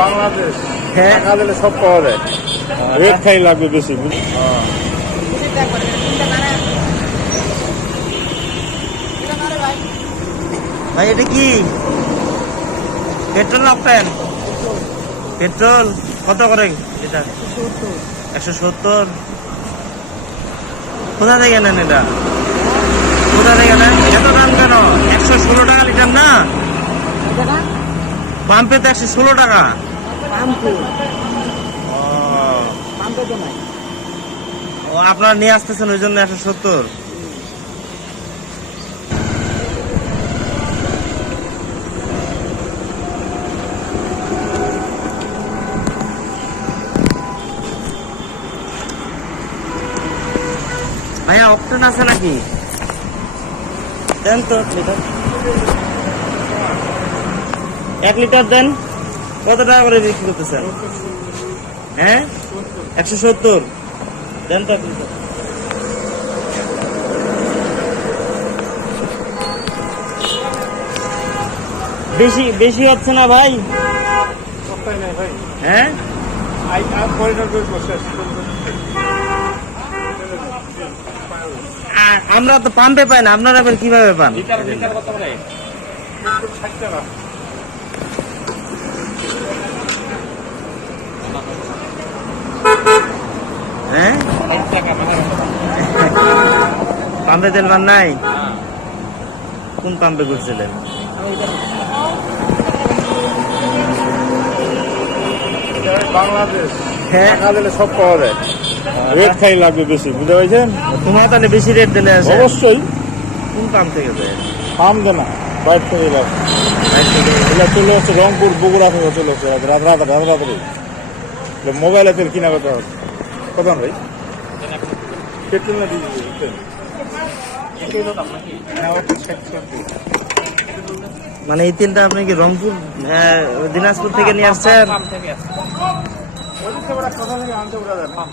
বাংলাদেশ হ্যাঁ টাকা দিলে সব পাওয়া যায়, রেট খাই লাগবে বেশি। ভাই এটা কি পেট্রোল না অকটেন? পেট্রোল কত করে লিটার? 170। কোথা থেকে নেন এটা? কোথা থেকে নেন? এত দাম কেন? 116 টাকা লিটার না? পাম্পে তো 116 টাকা। ও আপনারা নিয়ে আসতেছেন ওই জন্য 170। ভাইয়া অপশন আছে নাকি? দেন তো লিটার, 1 লিটার দেন। কত টাকা করে বিক্রি করতেছেন? হ্যাঁ 170 দেন তো 1 লিটার। বেশি বেশি হচ্ছে না ভাই? সস্তায় নেই ভাই, হ্যাঁ আমরা তো পাম্পে পাই না, আপনারা আবার কিভাবে পান? কত করে? 60 টাকা। হ্যাঁ পাম্পে তেল পান নাই? কোন পাম্পে করছিলেন? বাংলাদেশ হ্যাঁ টাকা দিলে সব পাওয়া যায়, রেট খাই লাগবে বেশি, বুঝতে পারছেন? তোমার তাহলে বেশি রেট দিলে আছে। অবশ্যই। কোন পাম্প থেকে দেয়? পাম দেনা বাইরে থেকে এলাম, এগুলো চলে হচ্ছে রংপুর বগুড়া থেকে চলে হচ্ছে রাতারাতি। মোবাইলে তেল কিনা কথা হচ্ছে কত ভাই? পেট্রোল না ডিজেল? মানে এই তেলটা আপনি কি রংপুর দিনাজপুর থেকে নিয়ে আসছেন? কোথা থেকে আনতে ওরা যায় না।